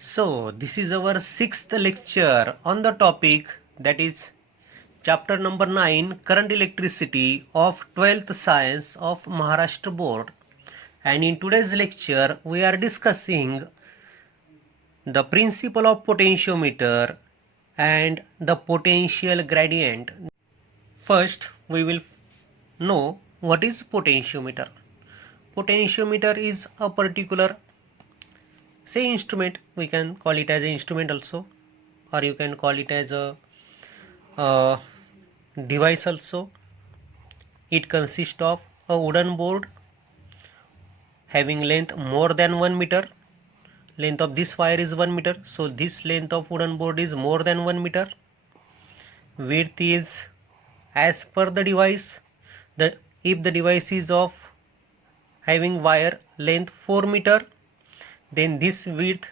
So, this is our sixth lecture on the topic that is chapter number 9 Current Electricity of 12th Science of Maharashtra Board. And in today's lecture, we are discussing the principle of potentiometer and the potential gradient. First, we will know what is potentiometer. Potentiometer is a particular instrument. We can call it as an instrument also, or you can call it as a device also. It consists of a wooden board having length more than 1 meter. Length of this wire is 1 meter, so this length of wooden board is more than 1 meter. Width is as per the device. If the device is of having wire length 4 meter, then this width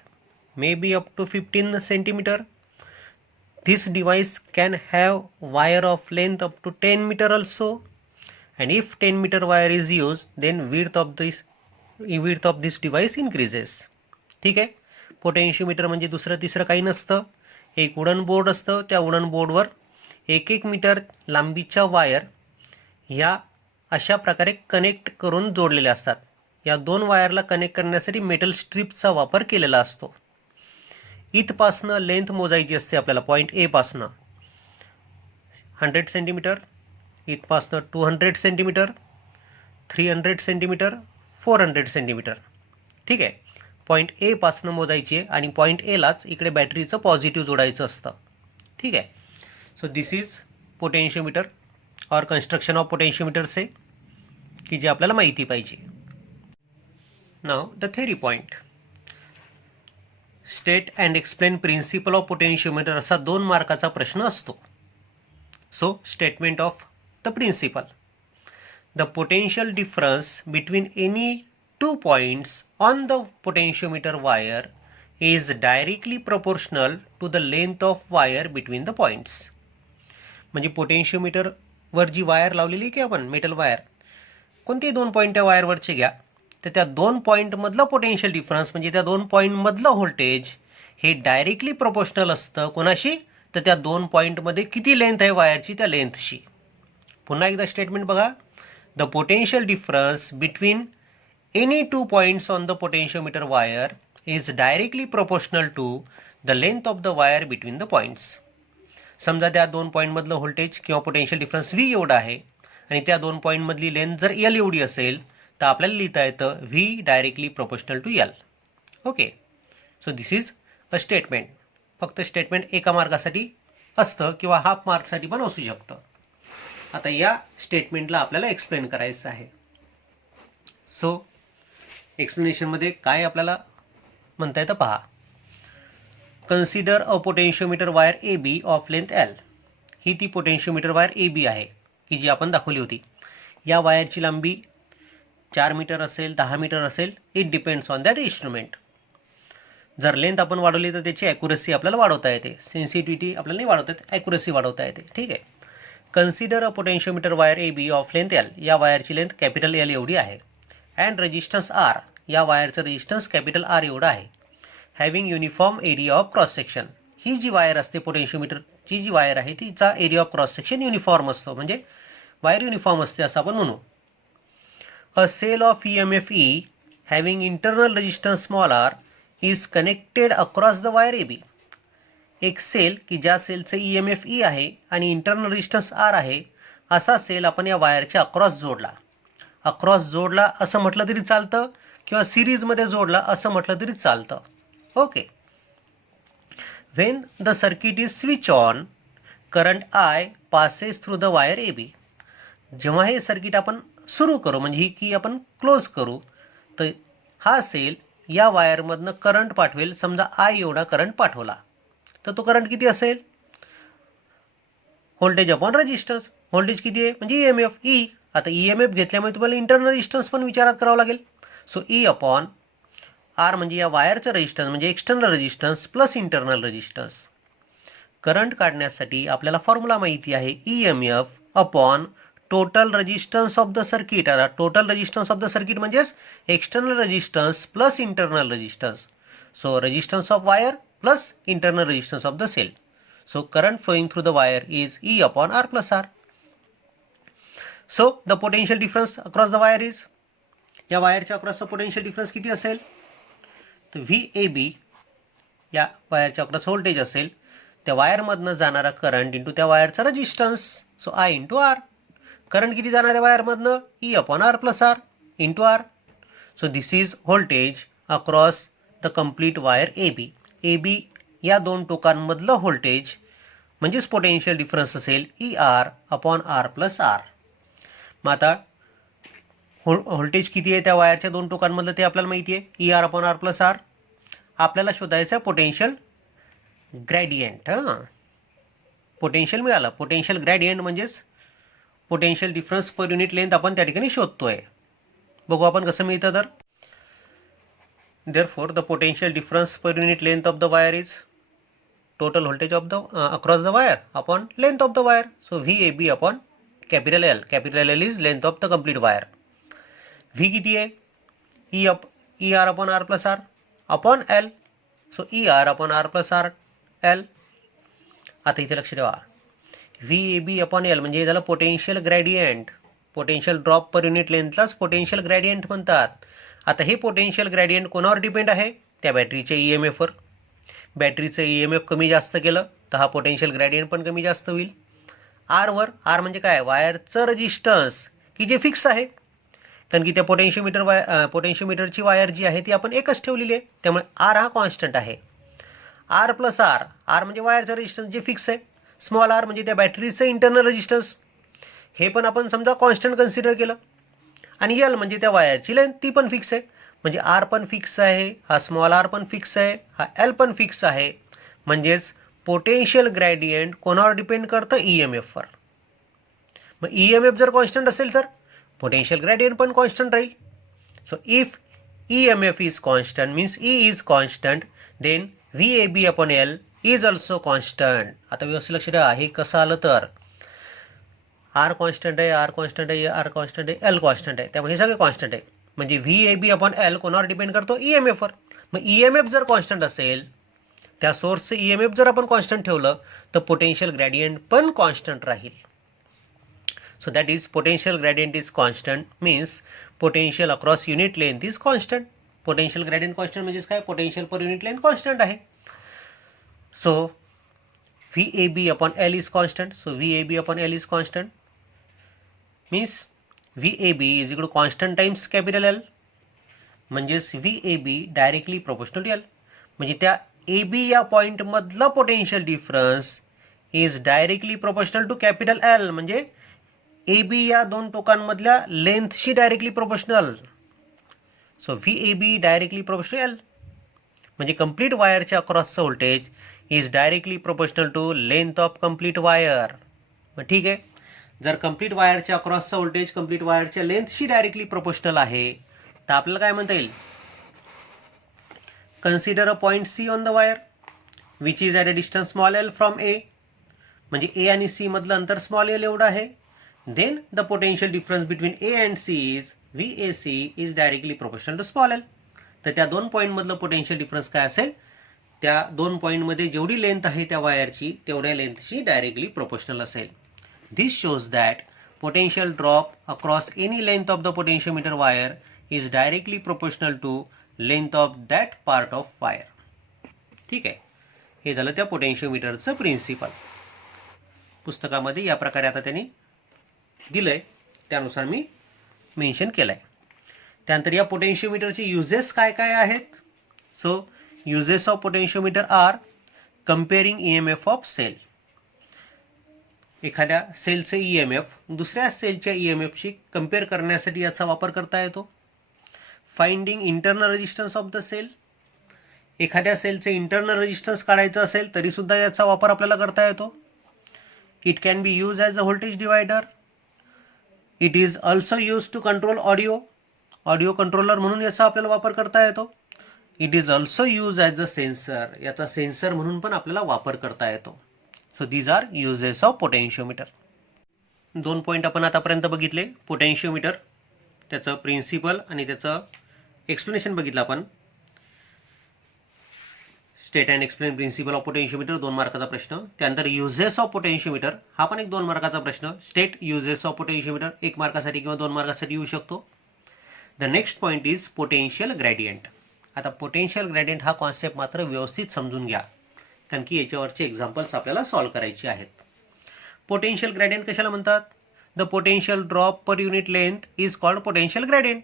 may be up to 15 centimeter. This device can have wire of length up to 10 meter also, and if 10 meter wire is used, then width of this device increases. ठीक आहे. Potentiometer म्हणजे दुसरं तिसरं काही नसतं, एक wooden board असतं. त्या वुडन बोर्डवर 1-1 मीटर लांबीच्या वायर ह्या अशा प्रकारे कनेक्ट करून जोडलेल्या असतात. या दोन वायरला कनेक्ट करण्यासाठी मेटल स्ट्रिपचा वापर केलेला असतो. इथपासनं लेंथ मोजायची असते आपल्याला, पॉईंट ए पासनं 100 सेंटीमीटर, इथपासनं 200 सेंटीमीटर, 300 सेंटीमीटर, 400 सेंटीमीटर. ठीक आहे. पॉईंट ए पासनं मोजायची आहे आणि पॉईंट एलाच इकडे बॅटरीचं पॉझिटिव्ह जोडायचं असतं. ठीक आहे. सो दिस इज पोटेन्शियोमीटर और कन्स्ट्रक्शन ऑफ पोटेन्शियोमीटर्स आहे की जे आपल्याला माहिती पाहिजे. Now the theory point. State and explain principle of potentiometer असा 2 मार्काचा प्रश्न असतो. So statement of the principle. The potential difference between any 2 points on the potentiometer wire is directly proportional to the length of wire between the points. म्हणजे potentiometer वर जी wire लावलेली की आपण metal wire, कोणती 2 पॉईंट त्या वायरवरचे घ्या, तर त्या 2 पॉईंट मधलं पोटेन्शियल डिफरन्स म्हणजे त्या 2 पॉईंट मधलं व्होल्टेज हे डायरेक्टली प्रोपोर्शनल असतं. कोणाशी? तर त्या 2 पॉईंट मध्ये किती लेंथ आहे वायरची त्या लेंथशी. पुन्हा एकदा स्टेटमेंट बघा. The potential difference between any 2 points on the potentiometer wire is directly proportional to the length of the wire between the points. समजा त्या 2 पॉईंट मधलं व्होल्टेज किंवा पोटेन्शियल डिफरन्स व्ही एवढा आहे आणि त्या 2 पॉईंट मधली लेंथ जर एल एवढी असेल तर आपल्याला लिहिता येतं V directly proportional to L. Okay. So this is a statement. फक्त स्टेटमेंट एका मार्कासाठी असतं किंवा हाफ मार्कसाठी पण असू शकतं. आता या स्टेटमेंटला आपल्याला एक्सप्लेन करायचं आहे. सो एक्सप्लेनेशन मध्ये काय आपल्याला म्हणता येतं पहा. Consider a potentiometer wire A B of length L. ही ती पोटेन्शियोमीटर वायर ए बी आहे की जी आपण दाखवली होती. या वायरची लांबी 4 मीटर असेल, 10 मीटर असेल, it depends on that instrument. जर लेंथ आपण वाढवली तर त्याची ॲक्युरसी आपल्याला वाढवता येते. सेन्सिटिव्हिटी आपल्याला नाही वाढवता येत, ॲक्युरसी वाढवता येते. ठीक आहे. Consider a potentiometer wire A B of length L. या वायरची लेंथ कॅपिटल एल एवढी आहे अँड रेजिस्टन्स आर. या वायरचं रेजिस्टन्स कॅपिटल आर एवढा आहे. Having uniform area of cross section. ही जी वायर असते पोटेन्शियोमीटरची जी वायर आहे तिचा area of cross section uniform असतो, म्हणजे वायर युनिफॉर्म असते असं आपण म्हणू. A cell of EMF E having internal resistance small R is connected across the wire A B. एक सेल की ज्या सेलचं EMF E आहे आणि इंटरनल रेजिस्टन्स आर आहे असा सेल आपण या वायरच्या अक्रॉस जोडला. अक्रॉस जोडला असं म्हटलं तरी चालतं किंवा सिरीजमध्ये जोडला असं म्हटलं तरी चालतं. Okay. When the circuit is switch on, current I passes through the wire A B. जेव्हा हे सर्किट आपण सुरू करू म्हणजे ही की आपण क्लोज करू तर हा सेल या वायरमधनं करंट पाठवेल. समजा आय एवढा करंट पाठवला तर तो करंट किती असेल? Voltage upon resistance. व्होल्टेज किती आहे म्हणजे EMF ई. आता EMF घेतल्यामुळे तुम्हाला इंटरनल रेजिस्टन्स पण विचारात करावं लागेल. सो ई अपॉन आर म्हणजे या वायरचं रेजिस्टन्स म्हणजे external resistance plus internal resistance. Current काढण्यासाठी आपल्याला फॉर्म्युला माहिती आहे EMF upon total resistance of the circuit. आता total resistance of the circuit म्हणजेच external resistance plus internal resistance. So resistance of wire plus internal resistance of the cell. So current flowing through the wire is E upon R plus R. So the potential difference across the wire is, या वायरच्या अक्रॉसचा potential difference किती असेल, तर VAB या वायरच्या across voltage असेल, त्या वायरमधनं जाणारा करंट इंटू त्या वायरचा resistance, so I into R. Current किती जाणार आहे वायरमधनं, E upon R plus R into R. So this is voltage across the complete wire AB. AB या दोन टोकांमधलं व्होल्टेज म्हणजेच पोटेन्शियल डिफरन्स असेल ER upon R plus R. मग आता voltage किती आहे त्या वायरच्या दोन टोकांमधलं ते आपल्याला माहिती आहे, ER upon R plus R. आपल्याला शोधायचं पोटेन्शियल ग्रॅडियंट. पोटेन्शियल मिळालं, पोटेन्शियल ग्रॅडियंट म्हणजेच पोटेन्शियल डिफरन्स पर युनिट लेंथ आपण त्या ठिकाणी शोधतोय. बघू आपण कसं मिळतं. तर therefore the potential difference per unit length of the wire is total voltage of the across the wire upon length of the wire. So VAB upon capital L. Capital L is length of the complete wire. V किती आहे, ER upon R plus R upon L. So ER upon R plus R L. आता इथे लक्ष ठेवा, VAB upon L म्हणजे त्याला potential gradient, potential drop per unit लेंथलाच potential gradient म्हणतात. आता हे पोटेन्शियल ग्रॅडियंट कोणावर डिपेंड आहे, त्या बॅटरीच्या EMFवर. बॅटरीचं EMF कमी जास्त केलं तर हा पोटेन्शियल ग्रॅडियंट पण कमी जास्त होईल. आरवर, आर म्हणजे काय, वायरचं रेजिस्टन्स की जे फिक्स आहे, कारण की त्या पोटेन्शियोमीटरची वायर जी आहे ती आपण एकच ठेवलेली आहे, त्यामुळे आर हा कॉन्स्टंट आहे. आर प्लस आर, आर म्हणजे वायरचं रेजिस्टन्स जे फिक्स आहे, स्मॉल आर म्हणजे त्या बॅटरीचं इंटरनल रेजिस्टन्स, हे पण आपण समजा कॉन्स्टंट कन्सिडर केलं. आणि एल म्हणजे त्या वायरची लेंथ, ती पण फिक्स आहे, म्हणजे आर पण फिक्स आहे, हा स्मॉल आर पण फिक्स आहे, हा एल पण फिक्स आहे. म्हणजेच पोटेन्शियल ग्रॅडियंट कोणावर डिपेंड करतं, EMFवर. मग EMF जर कॉन्स्टंट असेल तर पोटेन्शियल ग्रॅडियंट पण कॉन्स्टंट राहील. So if EMF is constant means E is constant, then VAB upon L is also constant. आता व्यवस्थित लक्ष द्या, हे कसं आलं तर आर कॉन्स्टंट आहे, आर कॉन्स्टंट आहे, आर कॉन्स्टंट आहे, एल कॉन्स्टंट आहे, त्यामुळे हे सगळे कॉन्स्टंट आहे. म्हणजे VAB अपॉन L कोणावर डिपेंड करतो, EMFवर. मग EMF जर कॉन्स्टंट असेल, त्या सोर्सचं EMF जर आपण कॉन्स्टंट ठेवलं तर पोटेन्शियल ग्रॅडियंट पण कॉन्स्टंट राहील. So that is potential gradient is constant means potential across unit length is constant. Potential gradient constant म्हणजेच काय, potential per unit length constant आहे. So VAB upon L is constant. So VAB upon L is constant means VAB is equal to constant times capital L. म्हणजेच VAB directly proportional to L. म्हणजे त्या AB या पॉईंटमधला potential difference is directly proportional to capital L. म्हणजे AB या दोन टोकांमधल्या लेंथशी directly proportional. So VAB directly proportional L म्हणजे कंप्लीट वायरच्या अक्रॉसचं voltage is directly proportional to length of complete wire. मग ठीक आहे, जर कंप्लीट वायरच्या अक्रॉसचं व्होल्टेज कंप्लीट वायरच्या लेंथशी डायरेक्टली प्रोपोर्शनल आहे तर आपल्याला काय म्हणता येईल, consider a point C on the wire which is at a distance small l from A. म्हणजे A आणि C मधलं अंतर स्मॉल l एवढं आहे. Then the potential difference between A and C is VAC is directly proportional to small l. तर त्या दोन पॉईंटमधलं potential difference काय असेल, त्या दोन पॉईंटमध्ये जेवढी लेंथ आहे त्या वायरची तेवढ्या लेंथशी डायरेक्टली प्रोपोर्शनल असेल. This shows that potential drop across any length of the potentiometer wire is directly proportional to length of that part of wire. ठीक आहे, हे झालं त्या पोटेन्शियोमीटरचं प्रिन्सिपल. पुस्तकामध्ये या प्रकारे आता त्यांनी दिलंय, त्यानुसार मी मेन्शन केलंय. त्यानंतर या पोटेन्शियोमीटरचे युजेस काय काय आहेत. So uses of potentiometer are comparing EMF of cell. एखाद्या सेलचे EMF दुसऱ्या सेलच्या EMFशी कम्पेअर करण्यासाठी याचा वापर करता येतो. Finding internal resistance of the cell. एखाद्या सेलचे इंटरनल रेजिस्टन्स काढायचं असेल तरी सुद्धा याचा वापर आपल्याला करता येतो. It can be use as a voltage divider. It is also use to control audio. Audio controller म्हणून याचा आपल्याला वापर करता येतो. It is also use as a sensor. याचा सेन्सर म्हणून पण आपल्याला वापर करता येतो. So these are uses of potentiometer. दोन पॉईंट आपण आतापर्यंत बघितले. पोटेन्शियोमीटर, त्याचं प्रिन्सिपल आणि त्याचं एक्सप्लेनेशन बघितलं आपण. State and explain principle of potentiometer 2 मार्काचा प्रश्न. त्यानंतर युजेस ऑफ पोटेन्शियोमीटर हा पण एक 2 मार्काचा प्रश्न. स्टेट युजेस ऑफ पोटेन्शियोमीटर 1 मार्कासाठी किंवा 2 मार्कासाठी येऊ शकतो. The next point is potential gradient. आता पोटेन्शियल ग्रेडियंट हा कॉन्सेप्ट मात्र व्यवस्थित समजून घ्या, कारण की याच्यावरचे एक्झाम्पल्स आपल्याला सॉल्व्ह करायचे आहेत. पोटेन्शियल ग्रेडियंट कशाला म्हणतात? The potential drop per unit length is called potential gradient.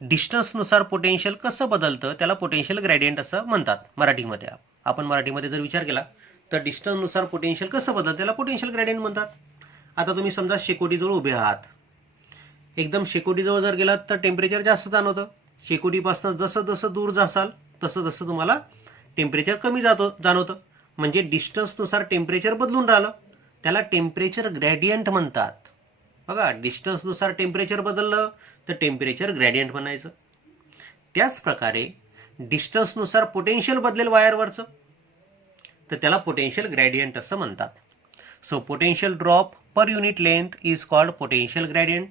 डिस्टन्सनुसार पोटेन्शियल कसं बदलतं त्याला पोटेन्शियल ग्रेडियंट असं म्हणतात मराठीमध्ये. आपण मराठीमध्ये जर विचार केला तर डिस्टन्सनुसार पोटेन्शियल कसं बदलतं त्याला पोटेन्शियल ग्रेडियंट म्हणतात. आता तुम्ही समजा शेकोटीजवळ उभे आहात. एकदम शेकोटीजवळ जर गेलात तर टेम्परेचर जास्त जाणवतं. शेकोटीपासून जसं जसं दूर जासाल तसं तसं तुम्हाला टेम्परेचर कमी जाणवतं. म्हणजे डिस्टन्सनुसार टेम्परेचर बदलून राहिलं, त्याला टेम्परेचर ग्रेडियंट म्हणतात. बघा, डिस्टन्सनुसार टेम्परेचर बदललं तर टेम्परेचर ग्रेडियंट म्हणायचं. त्याच प्रकारे डिस्टन्सनुसार पोटेन्शियल बदलेल वायरवरचं तर त्याला पोटेन्शियल ग्रेडियंट असं म्हणतात. So potential drop per unit length is called potential gradient.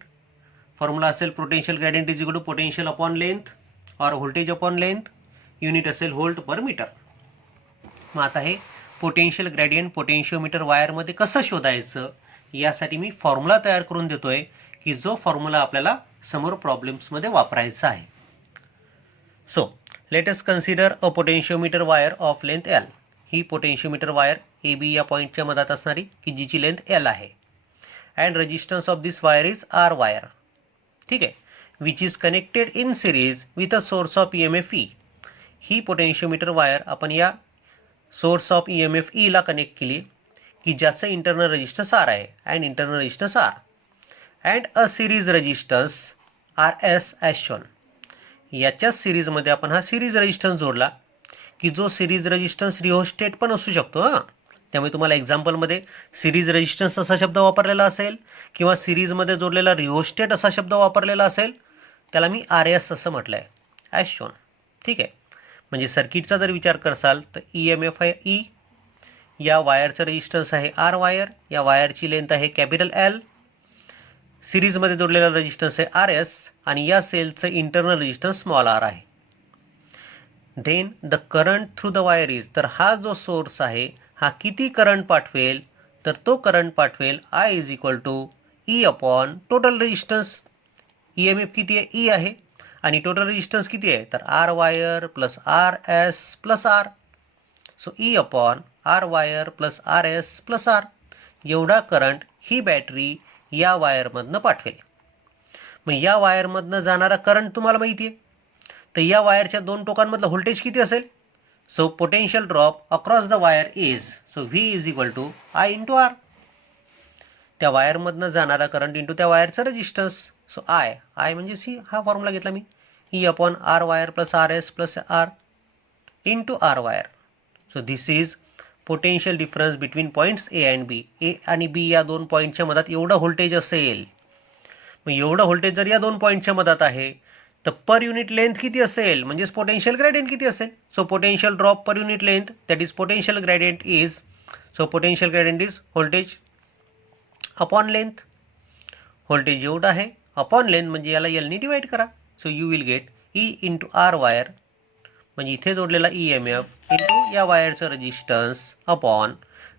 Formula असेल potential gradient is equal to potential upon length और व्होल्टेज अपॉन लेंथ. युनिट असेल व्होल्ट पर मीटर. मग आता हे पोटेन्शियल ग्रेडियंट पोटेन्शियोमीटर वायरमध्ये कसं शोधायचं यासाठी मी फॉर्म्युला तयार करून देतोय की जो फॉर्म्युला आपल्याला समोर प्रॉब्लेम्समध्ये वापरायचा आहे. So let us consider a potentiometer wire of length L. ही पोटेन्शियोमीटर वायर ए बी या पॉईंटच्या मधात असणारी की जिची लेंथ एल आहे. And resistance of this wire is R wire. ठीक आहे, which is connected in series with a source of EMF E. ही पोटेन्शियोमीटर वायर आपण या सोर्स ऑफ EMF E ला कनेक्ट केली की ज्याचं इंटरनल रेजिस्टन्स आर आहे and internal resistance R and a series resistance RS as shown. याच्या सिरीजमध्ये आपण हा सिरीज रेजिस्टन्स जोडला की जो सिरीज रेजिस्टन्स रिओस्टेट पण असू शकतो. हां, त्यामुळे तुम्हाला एक्झाम्पलमध्ये सिरीज रेजिस्टन्स असा शब्द वापरलेला असेल किंवा सिरीजमध्ये जोडलेला रिओस्टेट असा शब्द वापरलेला असेल, त्याला मी RS असं म्हटलं आहे ॲज शोन. ठीक आहे, म्हणजे सर्किटचा जर विचार करसाल तर EMF आहे E, या वायरचं रेजिस्टन्स आहे R वायर, या वायरची लेंथ आहे कॅपिटल L, सिरीजमध्ये जोडलेला रेजिस्टन्स आहे RS आणि या सेलचं इंटरनल रेजिस्टन्स स्मॉल r आहे. Then the current through the wire is. तर हा जो सोर्स आहे हा किती करंट पाठवेल तर तो करंट पाठवेल I is equal to E upon total resistance. EMF किती आहे? E आहे आणि टोटल रेजिस्टन्स किती आहे तर R wire plus RS plus R. So E upon R wire plus RS plus R एवढा करंट ही बॅटरी या वायरमधनं पाठवेल. मग या वायरमधनं जाणारा करंट तुम्हाला माहिती आहे, तर या वायरच्या दोन टोकांमधलं व्होल्टेज किती असेल? So potential drop across the wire is V is equal to I into R. त्या वायरमधनं जाणारा करंट इंटू त्या वायरचा रेजिस्टन्स. सो I म्हणजे सी, हा फॉर्म्युला घेतला मी, E upon R wire plus RS plus R into R wire. So this is potential difference between points A and B. A आणि B या दोन पॉईंटच्या मधात एवढं व्होल्टेज असेल. मग एवढं व्होल्टेज जर या दोन पॉईंटच्या मधात आहे तर पर युनिट लेंथ किती असेल म्हणजेच पोटेन्शियल ग्रेडियंट किती असेल? So potential drop per unit length that is potential gradient is, so potential gradient is voltage upon length. Voltage एवढं आहे अपॉन लेंथ म्हणजे याला एलनी डिवाइड करा. So you will get E into R wire म्हणजे इथे जोडलेला EMF इंटू या वायरचं resistance upon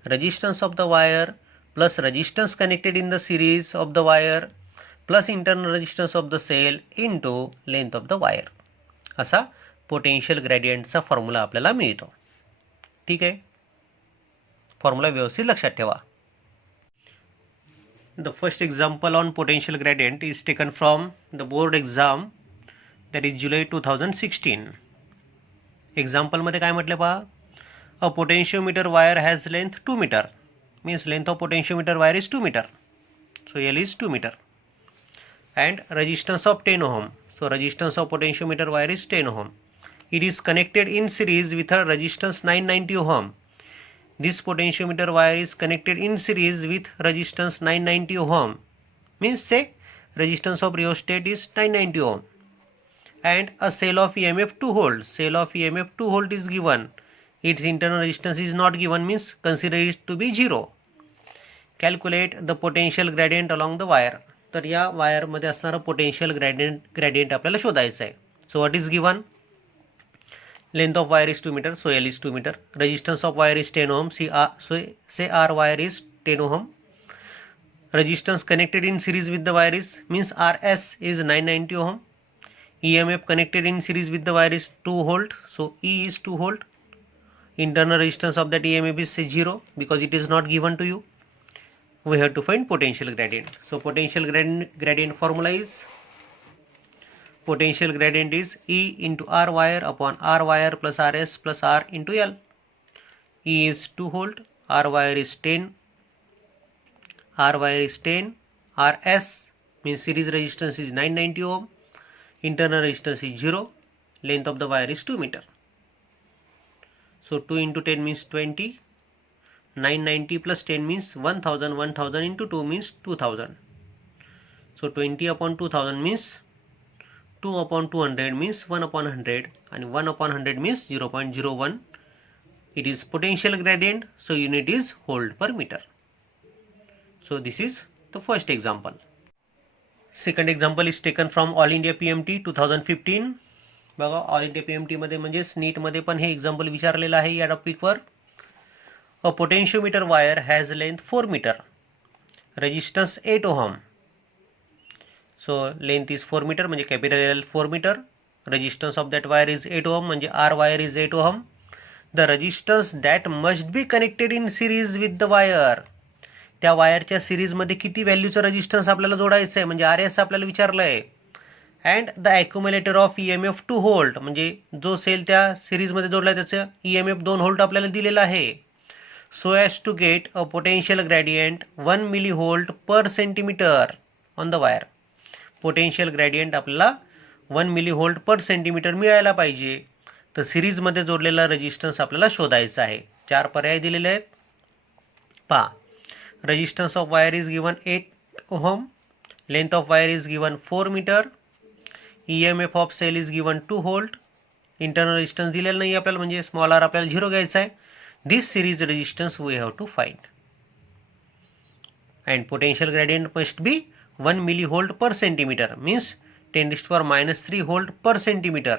resistance of the wire plus resistance connected in the series of the wire plus internal resistance of the cell into length of the wire. असा potential ग्रेडियंटचा formula आपल्याला मिळतो. ठीक आहे, फॉर्म्युला व्यवस्थित लक्षात ठेवा. The first example on potential gradient is taken from the board exam, that is July 2016. Example मध्ये काय म्हटले पहा, a potentiometer wire has length 2 meter, means length of potentiometer wire is 2 meter, so L is 2 meter, and resistance of 10 ohm. So resistance of potentiometer wire is 10 ohm. It is connected in series with a resistance 990 ohm. This potentiometer wire is connected in series with resistance 990 ohm, means say resistance of rheostat is 990 ohm, and a cell of EMF 2 volt. Cell of EMF 2 volt is given. Its internal resistance is not given, means consider it to be 0. Calculate the potential gradient along the wire. तर या वायरमध्ये असणारं potential gradient आपल्याला शोधायचं आहे. So what is given? Length of wire is 2 meter, so L is 2 meter. Resistance of wire is 10 ohm, so say R wire is 10 ohm. Resistance connected in series with the wire is, means RS is 990 ohm. EMF connected in series with the wire is 2 volt, so E is 2 volt. Internal resistance of that EMF is 0 because it is not given to you. We have to find potential gradient. So potential gradient formula is, potential gradient is E into R wire upon R wire plus RS plus R into L. E is 2 volt, R wire is 10, R wire is 10, RS means series resistance is 990 ohm, internal resistance is 0, length of the wire is 2 meter. So 2 into 10 means 20, 990 plus 10 means 1000, 1000 into 2 means 2000. So 20 upon 2000 means 2 upon 200 means 1 upon 100, and 1 upon 100 means 0.01. It is potential gradient, so unit is volt per meter. So this is the first example. Second example is taken from All India PMT 2015. बघा, all India PMT मध्ये म्हणजेच नीट मध्ये पण हे example विचारलेलं आहे या टॉपिकवर. A potentiometer wire has length 4 metre, resistance 8 ohm. So length is 4 metre म्हणजे capital L 4 metre. Resistance of that wire is 8 ohm म्हणजे R wire is 8 ohm. The resistance that must be connected in series with the wire. त्या वायरच्या सिरीजमध्ये किती व्हॅल्यूचं resistance आपल्याला जोडायचं आहे म्हणजे RS आपल्याला विचारलं आहे. And the accumulator of EMF 2 volt म्हणजे जो सेल त्या सिरीजमध्ये जोडला त्याचं EMF 2 व्होल्ट आपल्याला दिलेलं आहे. So as to get a potential gradient 1 millivolt per centimetre on the wire. Potential gradient आपल्याला 1 मिलीव्होल्ट पर सेंटीमीटर मिळायला पाहिजे. तर सिरीजमध्ये जोडलेला रेजिस्टन्स आपल्याला शोधायचा आहे. 4 पर्याय दिलेले आहेत. पहा, resistance of wire is given 8 ohm, length of wire is given 4 metre, EMF of cell is given 2 volt, internal resistance दिलेला नाही आपल्याला म्हणजे स्मॉल r आपल्याला 0 घ्यायचा आहे. This series resistance we have to find. And potential gradient must be 1 millivolt per centimetre means 10⁻³ volt per centimetre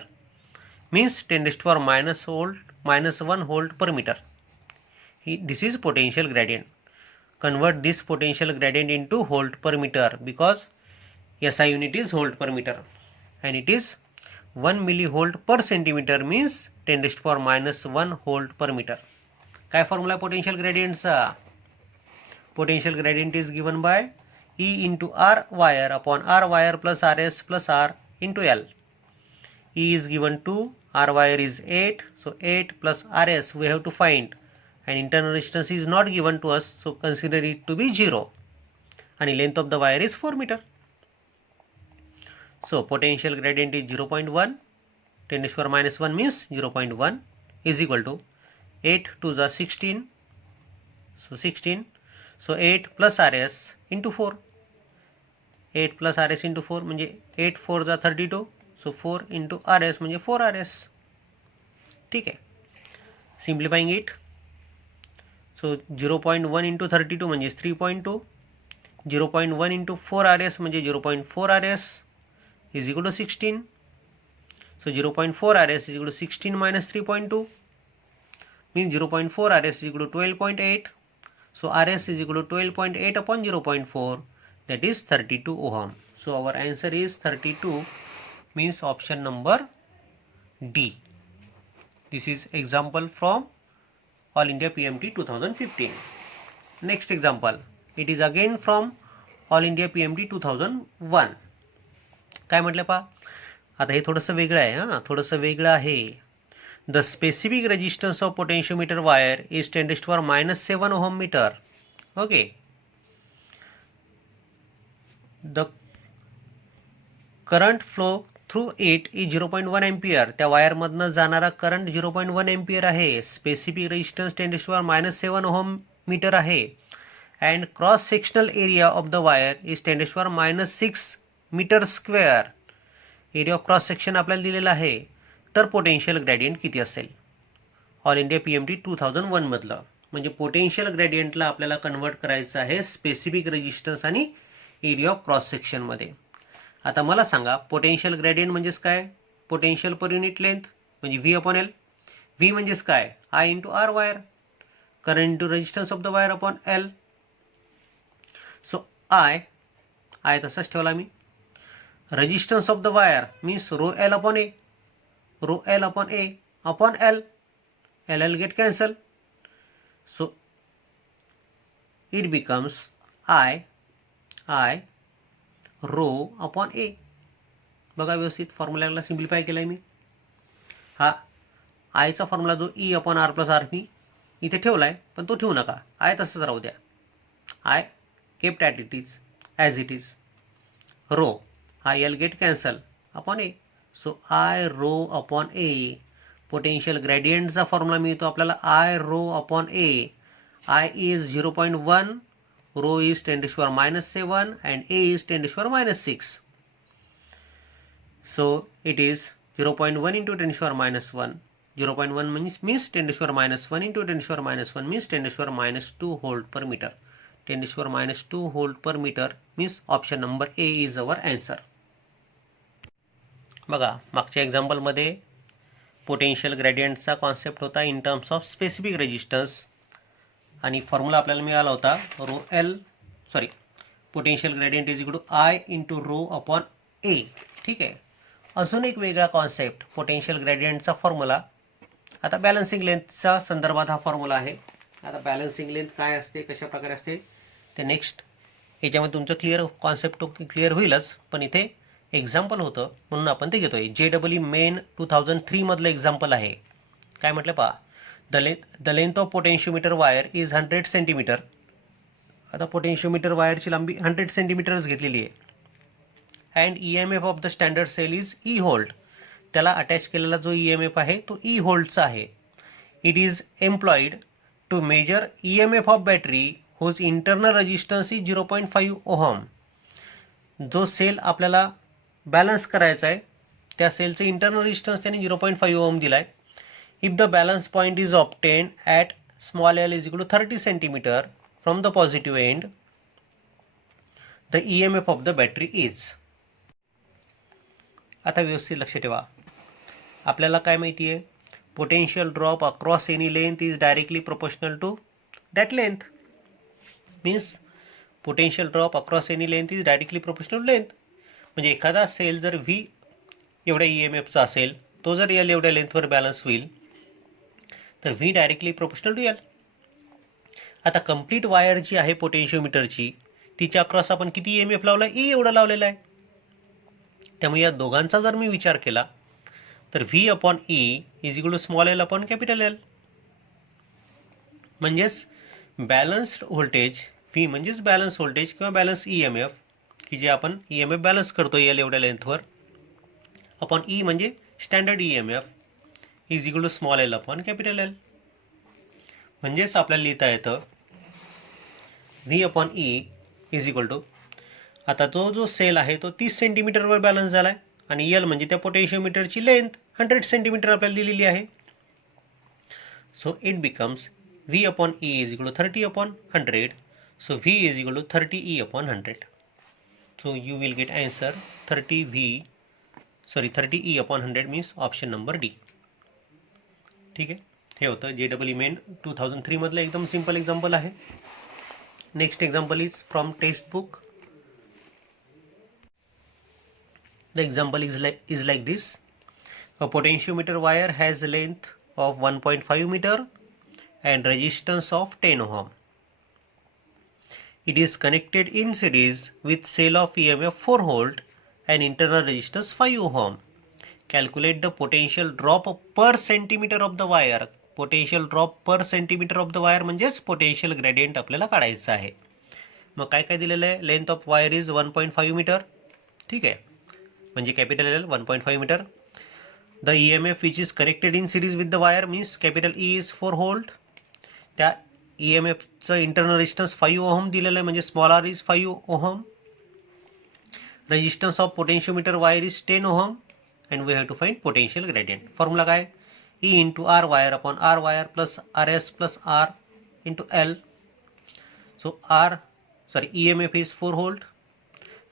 means 10⁻⁻1 volt per meter. This is potential gradient. Convert this potential gradient into volt per meter because SI unit is volt per meter and it is 1 millivolt per centimeter means 10⁻⁻1 volt per meter. काय formula potential ग्रेडियंटचा? Potential gradient is given by E into R wire upon R wire plus RS plus R into L. E is given 2, R wire is 8, so 8 plus RS we have to find, and internal resistance is not given to us, so consider it to be 0, and length of the wire is 4 meter. So potential gradient is 0.1, 10⁻⁻1 means 0.1 is equal to 8 to the 16, so 16, so 8 plus RS into 4, 8 plus RS into 4 म्हणजे 8 4 जा 32, so 4 into RS म्हणजे 4 RS. ठीक आहे, सिम्प्लिफाइंग it. So 0.1 into 32 म्हणजे 3.2, 0.1 into 4 RS म्हणजे 0.4 RS is equal to 16. So 0.4 RS is equal to 16 minus 3.2 means 0.4 RS is equal to 12.8. So RS is equal to 12.8 upon 0.4, that is 32 ohm. So our answer is 32 means option number D. This is example from All India PMT 2015. Next example, it is again from All India PMT 2001. काय म्हटलं पहा, आता हे थोडंसं वेगळं आहे. हां, थोडंसं वेगळं आहे. The specific resistance of potentiometer wire is 10⁻⁻7 ohm metre. Okay, the current flow through it is 0.1 ampere. त्या वायरमधनं जाणारा करंट 0.1 एम्पियर आहे. स्पेसिफिक रेजिस्टन्स 10⁻⁻7 ओहम मीटर आहे. And cross sectional area of the wire is 10⁻⁻6 metre square. Area of cross section आपल्याला दिलेला आहे. तर potential gradient किती असेल? ऑल इंडिया PMT 2001 मधलं. म्हणजे पोटेन्शियल ग्रेडियंटला आपल्याला कन्वर्ट करायचं आहे स्पेसिफिक रेजिस्टन्स आणि एरिया ऑफ क्रॉस सेक्शनमध्ये. आता मला सांगा, पोटेन्शियल ग्रेडियंट म्हणजेच काय? Potential per unit length. म्हणजे व्ही अपॉन एल. व्ही म्हणजेच काय, I into R wire, current into resistance of the wire upon L. So I तसंच ठेवला मी. Resistance of the wire means rho L upon A, rho L upon A upon L. L get cancel. So it becomes I rho upon ए. बघा व्यवस्थित फॉर्म्युल्याला simplify केलाय मी. हा आयचा formula जो E upon R plus R मी इथे ठेवलाय, पण तो ठेवू नका, आय तसंच राहू द्या. I kept at it is as it is. Rho हा L get cancel upon A. So I rho upon A. Potential ग्रेडियंटचा फॉर्म्युला मिळतो आपल्याला I rho upon A. I is 0.1, rho is 10⁻⁷ and a is 10⁻�6. So it is 0.1 into 10⁻⁻1. 0.1 means 10⁻⁻1 into 10⁻⁻1 means 10⁻⁻2 volt per meter. 10⁻⁻2 volt per meter means option number A is our answer. बघा मागच्या एक्झाम्पलमध्ये potential ग्रेडियंटचा concept होता in terms of specific resistance आणि formula आपल्याला मिळाला होता potential gradient is equal to I into rho upon A. ठीक आहे. अजून एक वेगळा कॉन्सेप्ट पोटेन्शियल ग्रेडियंटचा फॉर्म्युला. आता बॅलन्सिंग लेंथच्या संदर्भात हा फॉर्म्युला आहे. आता बॅलन्सिंग लेंथ काय असते, कशा प्रकारे असते ते नेक्स्ट याच्यामध्ये तुमचं कॉन्सेप्ट क्लिअर होईलच, पण इथे एक्झाम्पल होतं म्हणून आपण ते घेतोय. JEE मेन 2003 मधलं एक्झाम्पल आहे. काय म्हटलं पहा, the length of potentiometer wire is 100 centimetre. आता पोटेन्शियोमीटर वायरची लांबी 100 सेंटीमीटरच घेतलेली आहे. And EMF of the standard cell is E volt. त्याला अटॅच केलेला जो EMF आहे तो ई होल्टचा आहे. It is employed to measure EMF of battery whose internal resistance is 0.5 ohm. जो सेल आपल्याला बॅलन्स करायचा आहे त्या सेलचं इंटरनल रेजिस्टन्स त्यांनी 0.5 ओहम दिला आहे. If the balance point is obtain at small L is equal to 30 centimetre from the positive end, the EMF of the battery is. आता व्यवस्थित लक्ष ठेवा. आपल्याला काय माहिती आहे, potential drop across any length is directly proportional to that length. Means potential drop across any length is directly proportional to length. म्हणजे एखादा सेल जर व्ही एवढ्या EMFचा असेल, तो जर एल एवढ्या लेंथवर बॅलन्स होईल तर V directly proportional to L. आता कंप्लीट वायर जी आहे पोटेन्शियोमीटरची तिच्या अक्रॉस आपण किती EMF लावला, ई एवढं लावलेलं आहे. त्यामुळे या दोघांचा जर मी विचार केला तर V upon E is equal to small L upon capital L. म्हणजेच बॅलन्स्ड व्होल्टेज व्ही म्हणजेच बॅलन्स व्होल्टेज किंवा बॅलन्स EMF की जे आपण EMF बॅलन्स करतो एल एवढ्या लेंथवर अपॉन ई म्हणजे standard EMF is equal to small L upon capital L. म्हणजेच आपल्याला लिहिता येतं V upon E is equal to, आता जो सेल आहे तो 30 सेंटीमीटरवर बॅलन्स झाला आहे आणि एल म्हणजे त्या पोटेन्शियोमीटरची लेंथ 100 सेंटीमीटर आपल्याला दिलेली आहे. So it becomes V upon E is equal to 30 upon 100. So V is equal to 30 E upon 100. So you will get answer 30 E upon 100 means option number D. ठीक आहे. हे होतं JEE main 2003 मधलं एकदम simple example आहे. Next example is from text book. The example is like this. A potentiometer wire has length of 1.5 metre and resistance of 10 ohm. It is connected in series with cell of EMF 4 volt and internal resistance 5 ohm. Calculate the potential drop per centimeter of the wire. Potential drop per centimeter of the wire म्हणजेच potential gradient आपल्याला काढायचं आहे. मग काय काय दिलेलं आहे, length of wire is 1.5 metre. ठीक आहे, म्हणजे capital L 1.5 metre. The EMF which is connected in series with the wire means capital E is 4 volt. त्या EMFचं इंटरनल रेजिस्टन्स 5 ओहम दिलेलं आहे म्हणजे small R is 5 ohm. Resistance of potentiometer wire is 10 ohm and we have to find potential gradient. Formula काय, E into R wire upon R wire plus RS plus R into L. So EMF is 4 volt.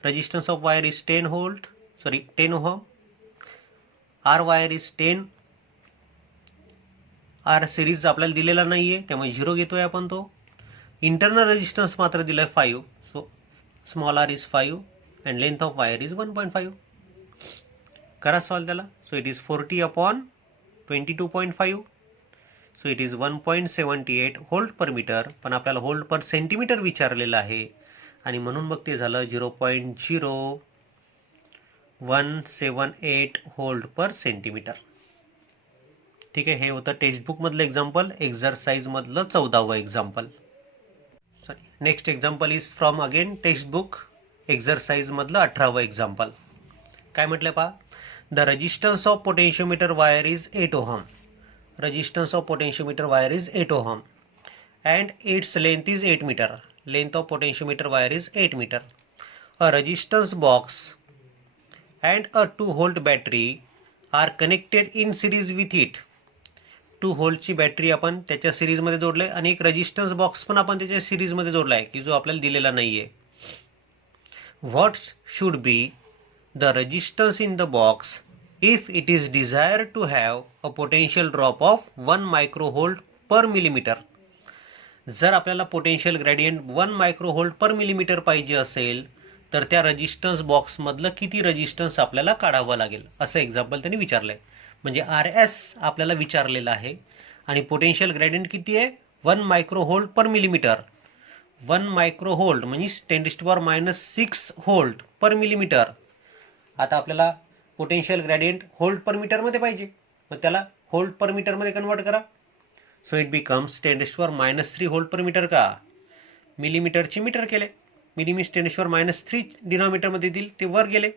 Resistance of wire is 10 ohm. R wire is 10 R series आपल्याला दिलेला नाही आहे, त्यामुळे 0 घेतोय आपण तो. Internal resistance मात्र दिलं आहे 5, so small R is 5 and length of wire is 1.5. करा सॉल्व त्याला. So it is 40/22.5. So it is 1.78 volt per metre, पण आपल्याला व्होल्ट पर सेंटीमीटर विचारलेलं आहे आणि म्हणून मग ते झालं 0.0178 व्होल्ट पर सेंटीमीटर. ठीक आहे, हे होतं टेक्स्टबुकमधलं एक्झाम्पल, एक्झरसाइजमधलं 14वं example. Sorry, next example is from again textbook, एक्झरसाइजमधलं 18वं एक्झाम्पल. काय म्हटलं पहा, the resistance of potentiometer wire is 8 ohm. Resistance of potentiometer wire is 8 ohm and its length is 8 meter. Length of potentiometer wire is 8 meter. A resistance box and a 2 volt battery are connected in series with it. 2 volt ची battery आपण त्याच्या series मध्ये जोडले आणि एक resistance box पण आपण त्याच्या सिरीज मध्ये जोडला आहे की जो आपल्याला दिलेला नाहीये. What should be the resistance in the box if it is desired to have a potential drop of 1 microvolt per millimeter. जर आपल्याला पोटेन्शियल ग्रेडियंट 1 मायक्रोव्होल्ट पर मिलीमीटर पाहिजे असेल तर त्या रेजिस्टन्स बॉक्समधलं किती रेजिस्टन्स आपल्याला काढावं लागेल असं एक्झाम्पल त्यांनी विचारलं आहे. म्हणजे RS आपल्याला विचारलेलं आहे आणि पोटेन्शियल ग्रेडियंट किती आहे 1 मायक्रोव्होल्ट पर मिलीमीटर. 1 मायक्रोव्होल्ट म्हणजे 10⁻⁻6 व्होल्ट पर मिलीमीटर. आता आपल्याला potential gradient volt per metre मध्ये पाहिजे, मग त्याला व्होल्ट पर मीटर मध्ये कन्वर्ट करा. So it becomes 10⁻³ volt per metre का मिलीमीटरची मीटर केले. मिलीमीटर 10⁻³ डिनॉमिनेटर मध्ये दिल ते वर गेले,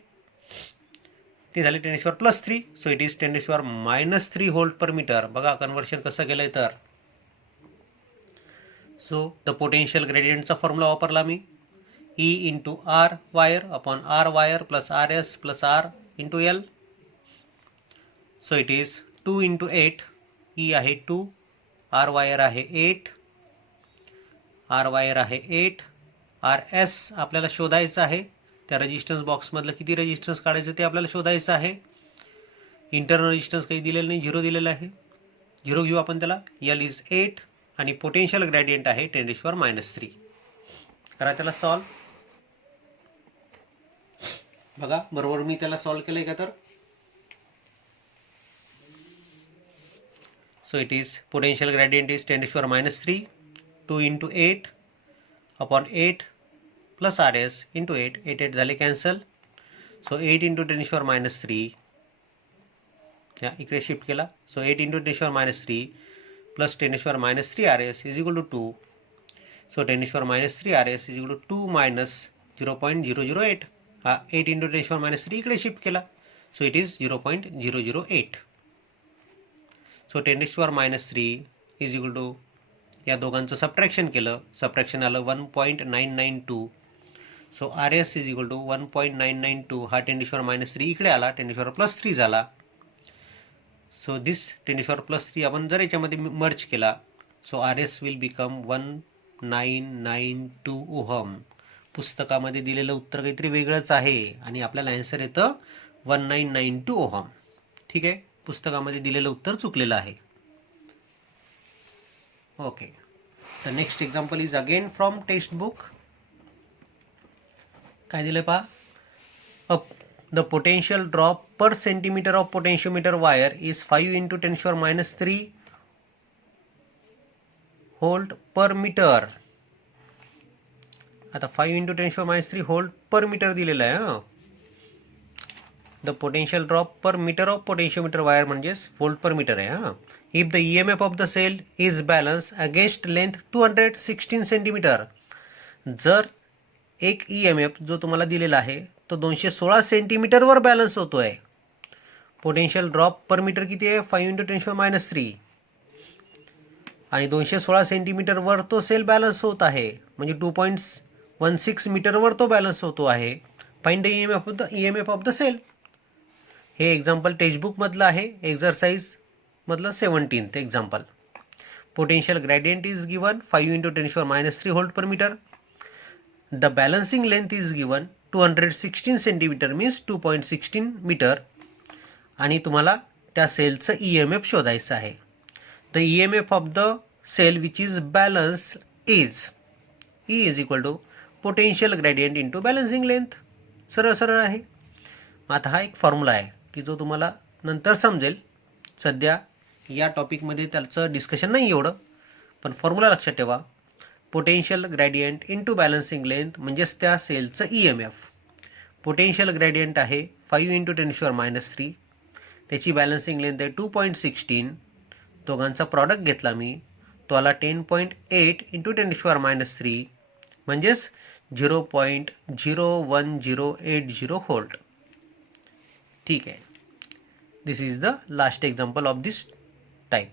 ते झाले 10⁻+3. So it is 10⁻³ volt per metre. बघा कन्वर्शन कसं केलंय तर. सो द पोटेन्शियल ग्रेडियंटचा फॉर्म्युला वापरला मी, E into R wire upon R wire plus RS plus R into L. So it is 2 into 8. E आहे 2, आर वायर आहे 8, R wire आहे 8. RS आपल्याला शोधायचं आहे, त्या रेजिस्टन्स बॉक्समधलं किती रेजिस्टन्स काढायचं ते आपल्याला शोधायचं आहे. इंटरनल रेजिस्टन्स काही दिलेलं नाही, 0 दिलेलं आहे, 0 घेऊ आपण त्याला. L इज 8 आणि पोटेन्शियल ग्रेडियंट आहे 10⁻³ करा त्याला सॉल्व. बघा बरोबर मी त्याला सॉल्व केलंय का तर. So it is potential gradient is 10⁻³ 2 into 8 upon 8 plus RS into 8. 8 झाले कॅन्सल. सो 8 इंटू 10⁻³ या इकडे शिफ्ट केला. So 8 into 10⁻³ plus 10⁻³ RS is equal to 2. So 10⁻³ RS is equal to 2 minus 0.008. हा 8 इंटू 10⁻³ इकडे शिफ्ट केला. So it is 0.008. So 10⁻³ is equal to या दोघांचं subtraction केलं, सबट्रॅक्शन आलं 1.992. So RS is equal to 1.992. हा 10⁻³ इकडे आला, 10⁻+3 झाला. सो दिस 10⁻+3 आपण जर याच्यामध्ये मर्ज केला, so RS will become 1992 ohm. पुस्तकामध्ये दिलेलं उत्तर काहीतरी वेगळंच आहे आणि आपल्याला आन्सर येतं 1992 ओहम. ठीक आहे, पुस्तकामध्ये दिलेलं उत्तर चुकलेलं आहे. Okay, the next example is again from text book. काय दिलं पहा, the potential drop per centimetre of potentiometer wire is 5 into 10⁻³ volt per metre. आता 5 इंटू 10⁻³ व्होल्ट पर मीटर दिलेलं आहे. The potential drop per metre of potentiometer wire म्हणजेच volt per metre आहे. If the EMF of the cell is balance against length 216 centimetre. जर एक EMF जो तुम्हाला दिलेला आहे तो 216 सेंटीमीटरवर बॅलन्स होतोय. पोटेन्शियल ड्रॉप पर मीटर किती आहे 5 इंटू 10⁻³ आणि 216 सेंटीमीटरवर तो सेल बॅलन्स होत आहे, म्हणजे 2.16 मीटरवर तो बॅलन्स होतो आहे. Find the EMF of the cell. हे एक्झाम्पल टेक्स्टबुक मधलं आहे, एक्झरसाइज मधलं 17th example. Potential gradient is given 5 into 10⁻³ volt per metre. The balancing length is given 216 centimetre means 2.16 metre आणि तुम्हाला त्या सेलचं EMF शोधायचं आहे. The EMF of the cell which is balance is E is equal to potential gradient into balancing length. सरळ सरळ आहे. आता हा एक फॉर्म्युला आहे की जो तुम्हाला नंतर समजेल. सध्या या टॉपिकमध्ये त्याचं डिस्कशन नाही एवढं, पण फॉर्म्युला लक्षात ठेवा. Potential gradient into balancing length म्हणजेच त्या सेलचं EMF. पोटेन्शियल ग्रेडियंट आहे 5 × 10⁻³ त्याची बॅलन्सिंग लेंथ आहे 2.16. दोघांचा प्रॉडक्ट घेतला मी, तो आला 10.8 × 10⁻³ म्हणजेच 0.01080 व्होल्ट. ठीक आहे. This is the last example of this type.